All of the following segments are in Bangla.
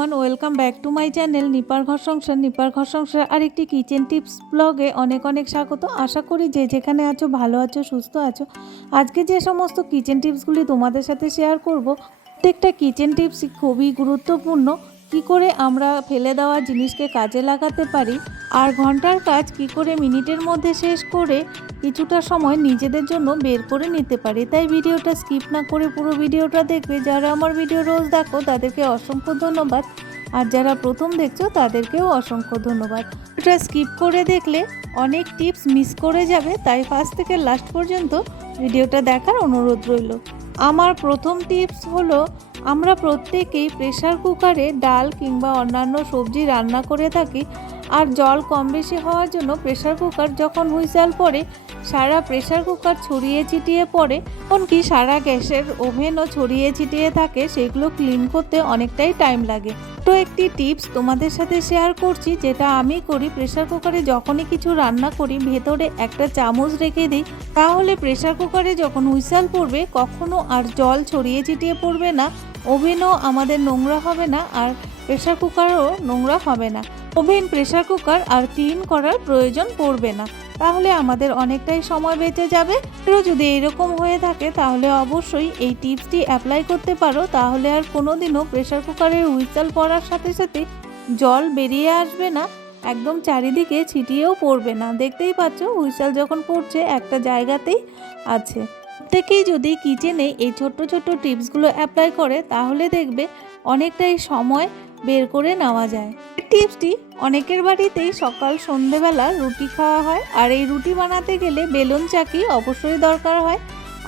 Everyone welcome back to my channel নিপার ঘর সংসার নিপার ঘর সংসার আর একটি কিচেন টিপস ব্লগে অনেক অনেক স্বাগত। আশা করি যে যেখানে আছো, ভালো আছো, সুস্থ আছো। আজকে যে সমস্ত কিচেন টিপসগুলি তোমাদের সাথে শেয়ার করব, প্রত্যেকটা কিচেন টিপস খুবই গুরুত্বপূর্ণ। কি করে আমরা ফেলে দেওয়া জিনিসকে কাজে লাগাতে পারি? আর ঘণ্টার কাজ কি করে মিনিটের মধ্যে শেষ করে কিছুটা সময় নিজেদের জন্য বের করে নিতে পারি? তাই ভিডিওটা স্কিপ না করে পুরো ভিডিওটা দেখবে। যারা আমার ভিডিও রোজ দেখো, তাদেরকে অসংখ্য ধন্যবাদ। আর যারা প্রথম দেখছ, তাদেরকেও অসংখ্য ধন্যবাদ। এটা স্কিপ করে দেখলে অনেক টিপস মিস করে যাবে, তাই ফার্স্ট থেকে লাস্ট পর্যন্ত ভিডিওটা দেখার অনুরোধ রইল। আমার প্রথম টিপস হলো আমরা প্রত্যেকেই প্রেশার কুকারে ডাল কিংবা অন্যান্য সবজি রান্না করে থাকি, আর জল কম বেশি হওয়ার জন্য প্রেশার কুকার যখন হুইসাল পড়ে, সারা প্রেশার কুকার ছড়িয়ে ছিটিয়ে পড়ে। এমনকি সারা গ্যাসের ওভেনও ছড়িয়ে ছিটিয়ে থাকে, সেগুলো ক্লিন করতে অনেকটাই টাইম লাগে। তো একটি টিপস তোমাদের সাথে শেয়ার করছি, যেটা আমি করি প্রেসার কুকারে যখনই কিছু রান্না করি, ভেতরে একটা চামচ রেখে দিই। তাহলে প্রেশার কুকারে যখন হুইসাল পড়বে, কখনো আর জল ছড়িয়ে ছিটিয়ে পড়বে না। ওভেনও আমাদের নোংরা হবে না আর প্রেসার কুকারও নোংরা হবে না। ওভেন, প্রেসার কুকার আর ক্লিন করার প্রয়োজন পড়বে না। তাহলে আমাদের অনেকটাই সময় বেঁচে যাবে। তো যদি এরকম হয়ে থাকে, তাহলে অবশ্যই এই টিপসটি অ্যাপ্লাই করতে পারো। তাহলে আর কোনোদিনও প্রেসার কুকারের হুইসাল পড়ার সাথে সাথে জল বেরিয়ে আসবে না। একদম চারিদিকে ছিটিয়েও পড়বে না। দেখতেই পাচ্ছ, হুইসাল যখন পড়ছে একটা জায়গাতেই আছে। প্রত্যেকেই যদি কিচেনে এই ছোট্ট ছোট্ট টিপসগুলো অ্যাপ্লাই করে, তাহলে দেখবে অনেকটাই সময় বের করে নেওয়া যায়। টিপসটি অনেকের বাড়িতেই সকাল সন্ধেবেলা রুটি খাওয়া হয়, আর এই রুটি বানাতে গেলে বেলুন চাকি অবশ্যই দরকার হয়।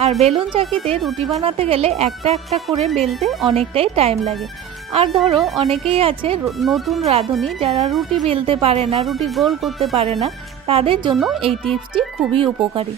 আর বেলুন চাকিতে রুটি বানাতে গেলে একটা একটা করে বেলতে অনেকটাই টাইম লাগে। আর ধরো, অনেকেই আছে নতুন রাঁধুনি যারা রুটি বেলতে পারে না, রুটি গোল করতে পারে না, তাদের জন্য এই টিপসটি খুবই উপকারী।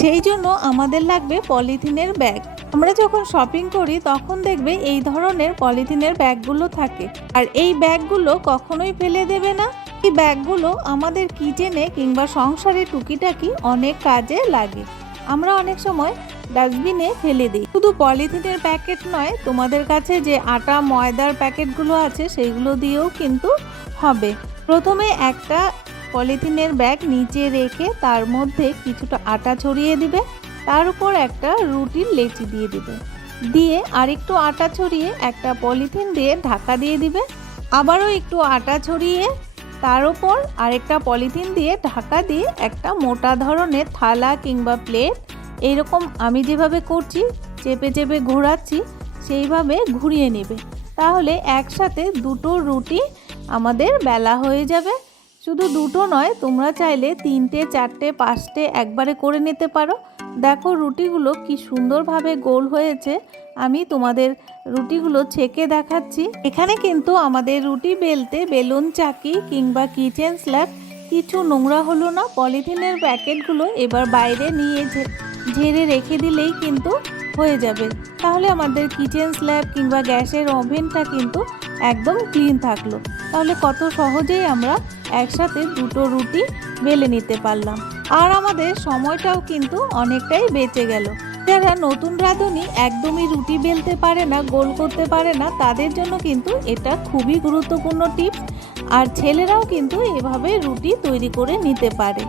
সেই জন্য আমাদের লাগবে পলিথিনের ব্যাগ। আমরা যখন শপিং করি, তখন দেখবে এই ধরনের পলিথিনের ব্যাগগুলো থাকে। আর এই ব্যাগগুলো কখনোই ফেলে দেবে না। এই ব্যাগগুলো আমাদের কিচেনে কিংবা সংসারে টুকিটাকি অনেক কাজে লাগে। আমরা অনেক সময় ডাস্টবিনে ফেলে দিই। শুধু পলিথিনের প্যাকেট নয়, তোমাদের কাছে যে আটা, ময়দার প্যাকেটগুলো আছে সেইগুলো দিয়েও কিন্তু হবে। প্রথমে একটা পলিথিনের ব্যাগ নিচে রেখে তার মধ্যে কিছুটা আটা ছড়িয়ে দিবে। তার উপর একটা রুটির লেচি দিয়ে দিবে। দিয়ে আরেকটু আটা ছড়িয়ে একটা পলিথিন দিয়ে ঢাকা দিয়ে দিবে। আবারও একটু আটা ছড়িয়ে তার উপর আরেকটা পলিথিন দিয়ে ঢাকা দিয়ে একটা মোটা ধরনের থালা কিংবা প্লেট, এইরকম আমি যেভাবে করছি, চেপে চেপে ঘোরাচ্ছি, সেইভাবে ঘুরিয়ে নেবে। তাহলে একসাথে দুটো রুটি আমাদের বেলা হয়ে যাবে। শুধু দুটো নয়, তোমরা চাইলে তিনটে, চারটে, পাঁচটে একবারে করে নিতে পারো। দেখো রুটিগুলো কি সুন্দরভাবে গোল হয়েছে। আমি তোমাদের রুটিগুলো ছেঁকে দেখাচ্ছি। এখানে কিন্তু আমাদের রুটি বেলতে বেলুন চাকি কিংবা কিচেন স্ল্যাব, কিছু নোংরা হলো না। পলিথিনের প্যাকেটগুলো এবার বাইরে নিয়ে ঝেড়ে রেখে দিলেই কিন্তু হয়ে যাবে। তাহলে আমাদের কিচেন স্ল্যাব কিংবা গ্যাসের ওভেনটা কিন্তু একদম ক্লিন থাকল। তাহলে কত সহজেই আমরা একসাথে দুটো রুটি বেলে নিতে পারলাম। আর আমাদের সময়টাও কিন্তু অনেকটাই বেঁচে গেল। যারা নতুন রাঁধুনি একদমই রুটি বেলতে পারে না, গোল করতে পারে না, তাদের জন্য কিন্তু এটা খুবই গুরুত্বপূর্ণ টিপস। আর ছেলেরাও কিন্তু এভাবে রুটি তৈরি করে নিতে পারে।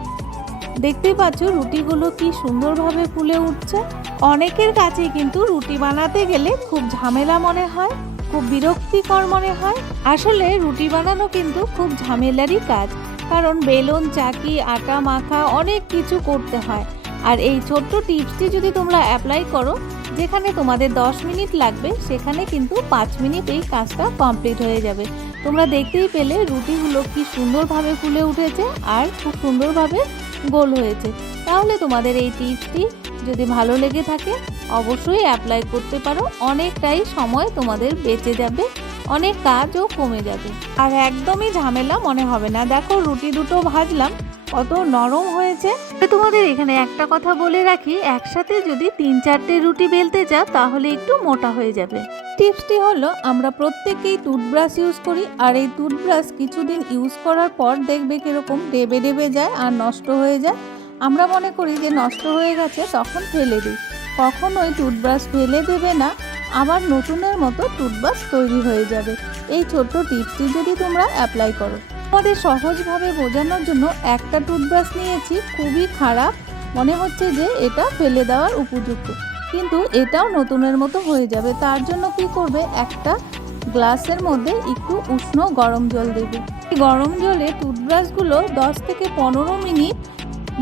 দেখতেই পাচ্ছ রুটিগুলো কি সুন্দরভাবে ফুলে উঠছে। অনেকের কাছে কিন্তু রুটি বানাতে গেলে খুব ঝামেলা মনে হয়। খুব বিরক্তিকর মনে হয়। আসলে রুটি বানানো কিন্তু খুব ঝামেলারই কাজ, কারণ বেলুন, চাকি, আটা, মাখা অনেক কিছু করতে হয়। আর এই ছোট্ট টিপসটি যদি তোমরা অ্যাপ্লাই করো, যেখানে তোমাদের 10 মিনিট লাগবে, সেখানে কিন্তু পাঁচ মিনিটেই কাজটা কমপ্লিট হয়ে যাবে। তোমরা দেখতেই পেলে রুটিগুলো কি সুন্দরভাবে ফুলে উঠেছে আর খুব সুন্দরভাবে গোল হয়েছে। তাহলে তোমাদের এই টিপসটি যদি ভালো লেগে থাকে অবশ্যই অ্যাপ্লাই করতে পারো। অনেকটাই সময় তোমাদের বেঁচে যাবে, অনেক কাজও কমে যাবে। আর একদমই ঝামেলা মনে হবে না। দেখো রুটি দুটো ভাজলাম, কত নরম হয়েছে। তোমাদের এখানে একটা কথা বলে রাখি, একসাথে যদি তিন চারটে রুটি বেলতে যাও, তাহলে একটু মোটা হয়ে যাবে। টিপসটি হলো, আমরা প্রত্যেকেই টুথব্রাশ ইউজ করি, আর এই টুথব্রাশ কিছুদিন ইউজ করার পর দেখবে কীরকম ডেবে ডেবে যায় আর নষ্ট হয়ে যায়। আমরা মনে করি যে নষ্ট হয়ে গেছে, তখন ফেলে দিই। কখনোই টুথব্রাশ ফেলে দেবে না। আবার নতুনের মতো টুথব্রাশ তৈরি হয়ে যাবে। এই ছোট্ট টিপসটি যদি তোমরা অ্যাপ্লাই করো। তোমাদের সহজভাবে বোঝানোর জন্য একটা টুথব্রাশ নিয়েছি, খুবই খারাপ। মনে হচ্ছে যে এটা ফেলে দেওয়ার উপযুক্ত। কিন্তু এটাও নতুনের মতো হয়ে যাবে। তার জন্য কি করবে? একটা গ্লাসের মধ্যে একটু উষ্ণ গরম জল দেবে। গরম জলে টুথব্রাশগুলো দশ থেকে পনেরো মিনিট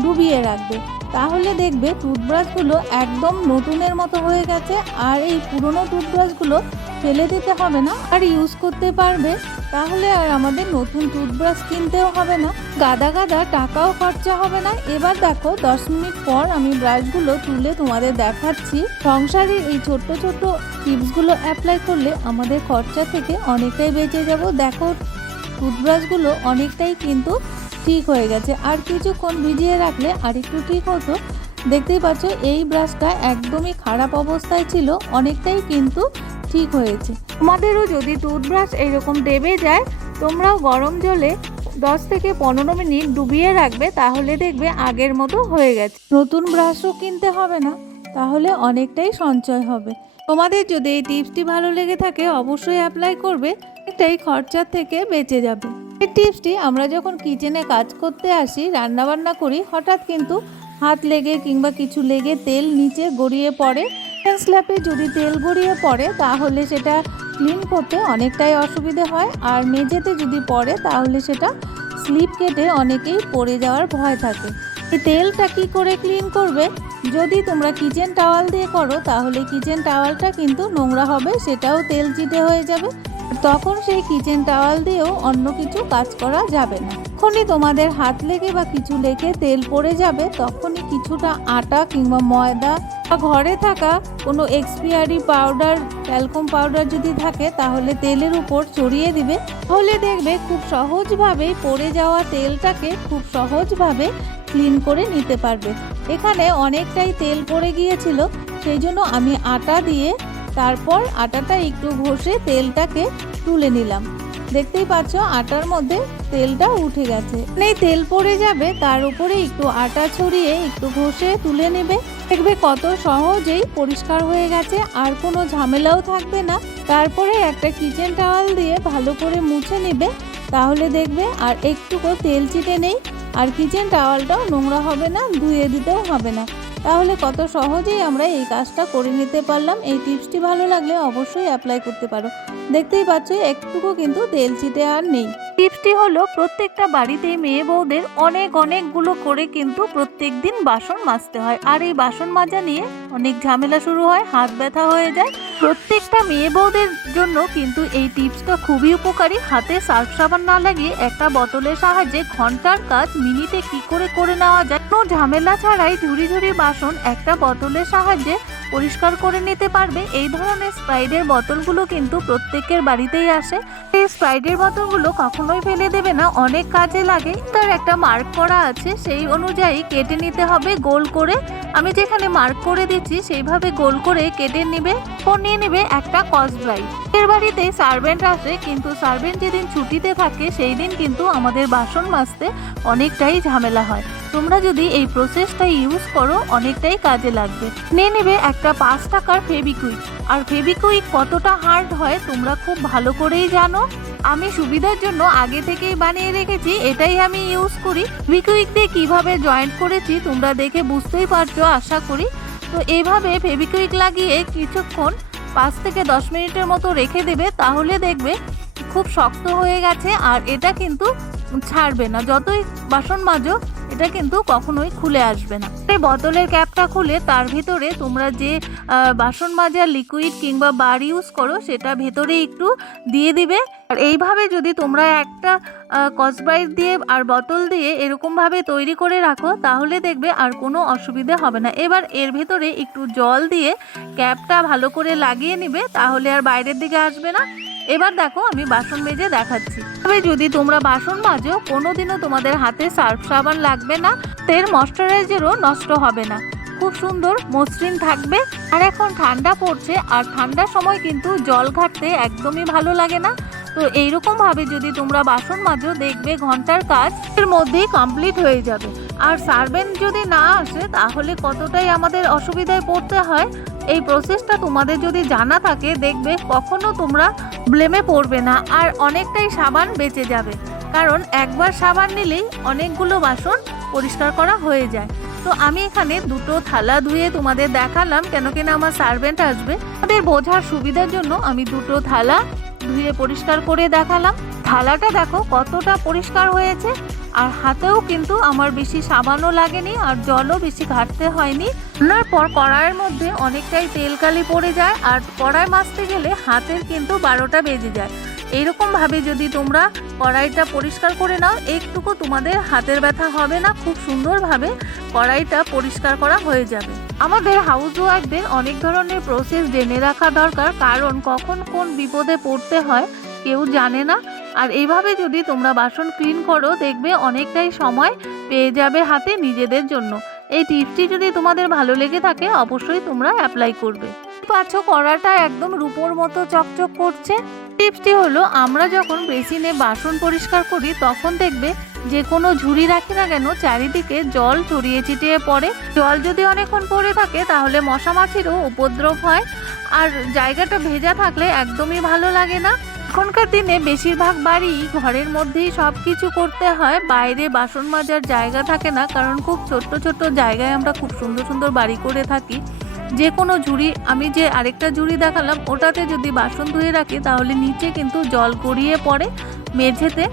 ডুবিয়ে রাখবে। তাহলে দেখবে টুথব্রাশগুলো একদম নতুনের মতো হয়ে গেছে, আর এই পুরনো টুথব্রাশগুলো ফেলে দিতে হবে না। আর ইউজ করতে পারবে, তাহলে আর আমাদের নতুন টুথব্রাশ কিনতেও হবে না। গাদা গাদা টাকাও খরচা হবে না। এবার দেখো, দশ মিনিট পর আমি ব্রাশগুলো তুলে তোমাদের দেখাচ্ছি। সংসারের এই ছোট্ট ছোট্ট টিপসগুলো অ্যাপ্লাই করলে আমাদের খরচা থেকে অনেকটাই বেঁচে যাব। দেখো টুথব্রাশগুলো অনেকটাই কিন্তু ঠিক হয়ে গেছে। আর কিছুক্ষণ ভিজিয়ে রাখলে আর একটু ঠিক হতো। দেখতেই পাচ্ছ এই ব্রাশটা একদমই খারাপ অবস্থায় ছিল অনেকটাই কিন্তু ঠিক হয়েছে। তোমাদেরও যদি টুথব্রাশ এরকম দেবে যায় তোমরাও গরম জলে দশ থেকে পনেরো মিনিট ডুবিয়ে রাখবে তাহলে দেখবে আগের মতো হয়ে গেছে। নতুন ব্রাশও কিনতে হবে না তাহলে অনেকটাই সঞ্চয় হবে। তোমাদের যদি এই টিপসটি ভালো লেগে থাকে অবশ্যই অ্যাপ্লাই করবে এটাই খরচার থেকে বেঁচে যাবে। এই টিপসটি আমরা যখন কিচেনে কাজ করতে আসি, রান্নাবান্না করি, হঠাৎ কিন্তু হাত লেগে কিংবা কিছু লেগে তেল নিচে গড়িয়ে পড়ে। হ্যান্ড স্ল্যাপে যদি তেল গড়িয়ে পড়ে, তাহলে সেটা ক্লিন করতে অনেকটাই অসুবিধে হয়। আর মেঝেতে যদি পড়ে, তাহলে সেটা স্লিপ কেটে অনেকেই পড়ে যাওয়ার ভয় থাকে। এই তেলটা কি করে ক্লিন করবে? যদি তোমরা কিচেন টাওয়াল দিয়ে করো, তাহলে কিচেন টাওয়ালটা কিন্তু নোংরা হবে, সেটাও তেল চিটে হয়ে যাবে। তখন সেই কিচেন টাওয়াল দিয়েও অন্য কিছু কাজ করা যাবে না। যখনই তোমাদের হাত লেগে বা কিছু লেগে তেল পড়ে যাবে, তখনই কিছুটা আটা কিংবা ময়দা বা ঘরে থাকা কোনো এক্সপিয়ারি পাউডার, ক্যালকম পাউডার যদি থাকে, তাহলে তেলের উপর চড়িয়ে দিবে। তাহলে দেখবে খুব সহজভাবেই পড়ে যাওয়া তেলটাকে খুব সহজভাবে ক্লিন করে নিতে পারবে। এখানে অনেকটাই তেল পড়ে গিয়েছিল, সেই জন্য আমি আটা দিয়ে তারপর আটাটা একটু ঘষে তেলটাকে তুলে নিলাম। দেখতেই পাচ্ছ, আটার মধ্যে তেলটা উঠে গেছে। এই তেল পড়ে যাবে, তার উপরে একটু আটা ছড়িয়ে একটু ঘষে তুলে নেবে। দেখবে কত সহজেই পরিষ্কার হয়ে গেছে, আর কোনো ঝামেলাও থাকবে না। তারপরে একটা কিচেন টাওয়াল দিয়ে ভালো করে মুছে নেবে। তাহলে দেখবে আর একটুকু তেল চিটে নেই। আর কিচেন টাওয়ালটাও নোংরা হবে না, ধুয়ে দিতেও হবে না। তাহলে কত সহজেই আমরা এই কাজটা করে নিতে পারলাম। এই টিপসটি ভালো লাগলে অবশ্যই অ্যাপ্লাই করতে পারো। দেখতেই পাচ্ছ, একটুকু কিন্তু তেল চিটে আর নেই। টিপসটি হলো, প্রত্যেকটা বাড়িতে মেয়ে বউদের অনেক অনেকগুলো করে কিন্তু প্রত্যেক দিন বাসন মাজতে হয়। আর এই বাসন মাজা নিয়ে অনেক ঝামেলা শুরু হয়, হাত ব্যথা হয়ে যায়। প্রত্যেকটা মেয়ে বউদের জন্য কিন্তু এই টিপসটা খুবই উপকারী। হাতে সার্ফ সাবান না লাগিয়ে একটা বোতলের সাহায্যে ঘণ্টার কাজ, মিনিটে কি করে করে নেওয়া যায়? কোনো ঝামেলা ছাড়াই ঝুড়ি ঝুড়ি বাসন একটা বোতলের সাহায্যে পরিষ্কার করে নিতে পারবে। এই ধরনের স্প্রাইডের বোতলগুলো কিন্তু প্রত্যেকের বাড়িতেই আসে। এই স্প্রাইডের বোতলগুলো কখনোই ফেলে দেবে না, অনেক কাজে লাগে। তার একটা মার্ক করা আছে, সেই অনুযায়ী কেটে নিতে হবে গোল করে। আমি যেখানে মার্ক করে দিচ্ছি, সেইভাবে গোল করে কেটে নিবে ও নিয়ে নেবে একটা কসব্রাইট এর বাড়িতে সার্ভেন্ট আসে, কিন্তু সার্ভেন্ট যেদিন ছুটিতে থাকে সেই দিন কিন্তু আমাদের বাসন মাজতে অনেকটাই ঝামেলা হয়। তোমরা যদি এই প্রসেসটা ইউজ করো, অনেকটাই কাজে লাগবে। নিয়ে নেবে একটা পাঁচ টাকার ফেবিকুইক আর ফেবিকুইক কতটা হার্ড হয়, তোমরা খুব ভালো করেই জানো। আমি সুবিধার জন্য আগে থেকেই বানিয়ে রেখেছি, এটাই আমি ইউজ করি। ফেবিকুইক দিয়ে কীভাবে জয়েন্ট করেছি, তোমরা দেখে বুঝতেই পারছ, আশা করি। তো এইভাবে ফেবিকুইক লাগিয়ে কিছুক্ষণ পাঁচ থেকে দশ মিনিটের মতো রেখে দেবে, তাহলে দেখবে খুব শক্ত হয়ে গেছে, আর এটা কিন্তু ছাড়বে না। যতই বাসন মাজো এটা কিন্তু কখনোই খুলে আসবে না। এই বোতলের ক্যাপটা খুলে তার ভিতরে তোমরা যে বাসন মাজার লিকুইড কিংবা বার ইউজ করো, সেটা ভেতরে একটু দিয়ে দিবে। আর এইভাবে যদি তোমরা একটা কসব্রাইট দিয়ে আর বোতল দিয়ে এরকমভাবে তৈরি করে রাখো, তাহলে দেখবে আর কোনো অসুবিধে হবে না। এবার এর ভেতরে একটু জল দিয়ে ক্যাপটা ভালো করে লাগিয়ে নিবে, তাহলে আর বাইরের দিকে আসবে না। এবার দেখো আমি বাসন মেজে দেখাচ্ছি। তবে যদি তোমরা বাসন মাজো, কোনোদিনও তোমাদের হাতে সার্ফ সাবান লাগবে না, তের ময়শ্চারাইজারও নষ্ট হবে না। খুব সুন্দর মসৃণ থাকবে। আর এখন ঠান্ডা পড়ছে, আর ঠান্ডার সময় কিন্তু জল ঘাটতে একদমই ভালো লাগে না। তো এইরকম ভাবে যদি তোমরা বাসন মাজো, দেখবে ঘণ্টার কাজ এর মধ্যেই কমপ্লিট হয়ে যাবে। আর সার্ভেন্ট যদি না আসে, তাহলে কতটাই আমাদের অসুবিধায় পড়তে হয়? এই প্রসেসটা তোমাদের যদি জানা থাকে, দেখবে কখনো তোমরা ব্লেমে পড়বে না আর অনেকটাই সাবান বেঁচে যাবে। কারণ একবার সাবান নিলেই অনেকগুলো বাসন পরিষ্কার করা হয়ে যায়। তো আমি এখানে দুটো থালা ধুয়ে তোমাদের দেখালাম কেন কিনা আমার সার্ভেন্ট আসবে। তাদের বোঝার সুবিধার জন্য আমি দুটো থালা ধুয়ে পরিষ্কার করে দেখালাম। থালাটা দেখো কতটা পরিষ্কার হয়েছে। আর হাতেও কিন্তু আমার বেশি সাবানও লাগেনি আর জলও বেশি ঘাটতে হয়নি। রান্নার পর কড়াইয়ের মধ্যে অনেকটাই তেল কালি পড়ে যায় আর কড়াই মাজতে গেলে হাতের কিন্তু বারোটা বেজে যায়। এইরকম ভাবে যদি তোমরা কড়াইটা পরিষ্কার করে নাও, একটুকু তোমাদের হাতের ব্যথা হবে না, খুব সুন্দরভাবে কড়াইটা পরিষ্কার করা হয়ে যাবে। আমাদের হাউস ওয়াইফদের অনেক ধরনের প্রসেস জেনে রাখা দরকার, কারণ কখন কোন বিপদে পড়তে হয় কেউ জানে না। আর এইভাবে যদি তোমরা বাসন ক্লিন করো, দেখবে অনেকটাই সময় পেয়ে যাবে হাতে নিজেদের জন্য। এই টিপসটি যদি তোমাদের ভালো লেগে থাকে, অবশ্যই তোমরা অ্যাপ্লাই করবে। পাচ্ছ কড়াটা একদম রূপোর মতো চকচক করছে। টিপসটি হলো, আমরা যখন বেসিনে বাসন পরিষ্কার করি, তখন দেখবে যে কোনো ঝুড়ি রাখি না কেন, চারিদিকে জল ছড়িয়ে ছিটিয়ে পড়ে। জল যদি অনেকক্ষণ পড়ে থাকে, তাহলে মশা মাছিরও উপদ্রব হয়। আর জায়গাটা ভেজা থাকলে একদমই ভালো লাগে না। এখনকার দিনে বেশিরভাগ বাড়ি ঘরের মধ্যেই সব কিছু করতে হয়, বাইরে বাসন মাজার জায়গা থাকে না, কারণ খুব ছোট্ট ছোট্ট জায়গায় আমরা খুব সুন্দর সুন্দর বাড়ি করে থাকি। যে কোনো ঝুড়ি, আমি যে আরেকটা ঝুড়ি দেখালাম, ওটাতে যদি বাসন ধুয়ে রাখি, তাহলে নিচে কিন্তু জল গড়িয়ে পড়ে মেঝেতে।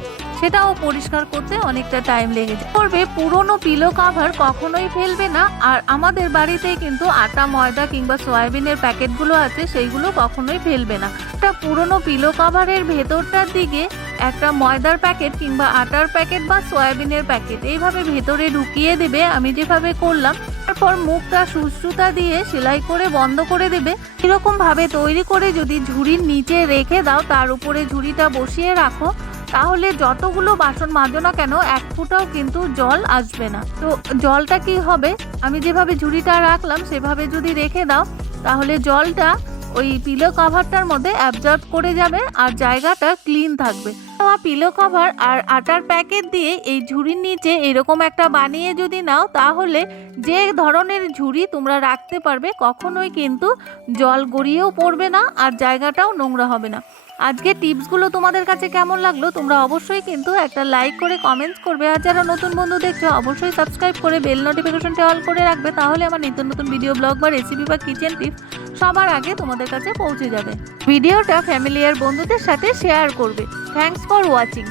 সেটাও পরিষ্কার করতে অনেকটা টাইম লেগে যায়। করবে পুরনো পিলো কাভার কখনোই ফেলবে না, আর আমাদের বাড়িতে কিন্তু আটা, ময়দা কিংবা সয়াবিনের প্যাকেটগুলো আছে, সেইগুলো কখনোই ফেলবে না। একটা পুরনো পিলো কাভারের ভেতরটার দিকে একটা ময়দার প্যাকেট কিংবা আটার প্যাকেট বা সয়াবিনের প্যাকেট, এইভাবে ভেতরে ঢুকিয়ে দেবে, আমি যেভাবে করলাম, তারপর মুখটা সুশ্রুতা দিয়ে সেলাই করে বন্ধ করে দেবে। এরকম ভাবে তৈরি করে যদি ঝুড়ির নিচে রেখে দাও, তার উপরে ঝুড়িটা বসিয়ে রাখো তাহলে যতগুলো বাসন মাজো না কেন, এক ফুটাও কিন্তু জল আসবে না। তো জলটা কি হবে? আমি যেভাবে ঝুড়িটা রাখলাম, সেভাবে যদি রেখে দাও, তাহলে জলটা ওই পিলো কাভারটার মধ্যে অ্যাবজর্ব করে যাবে আর জায়গাটা ক্লিন থাকবে। পিলো কভার আর আটার প্যাকেট দিয়ে এই ঝুড়ির নিচে এরকম একটা বানিয়ে যদি নাও, তাহলে যে ধরনের ঝুড়ি তোমরা রাখতে পারবে, কখনোই কিন্তু জল গড়িয়েও পড়বে না আর জায়গাটাও নোংরা হবে না। আজকে টিপসগুলো তোমাদের কাছে কেমন লাগল, তোমরা অবশ্যই কিন্তু একটা লাইক করে কমেন্টস করবে। আর যারা নতুন বন্ধু দেখছ, অবশ্যই সাবস্ক্রাইব করে বেল নোটিফিকেশনটা অল করে রাখবে, তাহলে আমার নিত্য নতুন ভিডিও ব্লগ বা রেসিপি বা কিচেন টিপস সবার আগে তোমাদের কাছে পৌঁছে যাবে। ভিডিওটা ফ্যামিলি আর বন্ধুদের সাথে শেয়ার করবে। Thanks for watching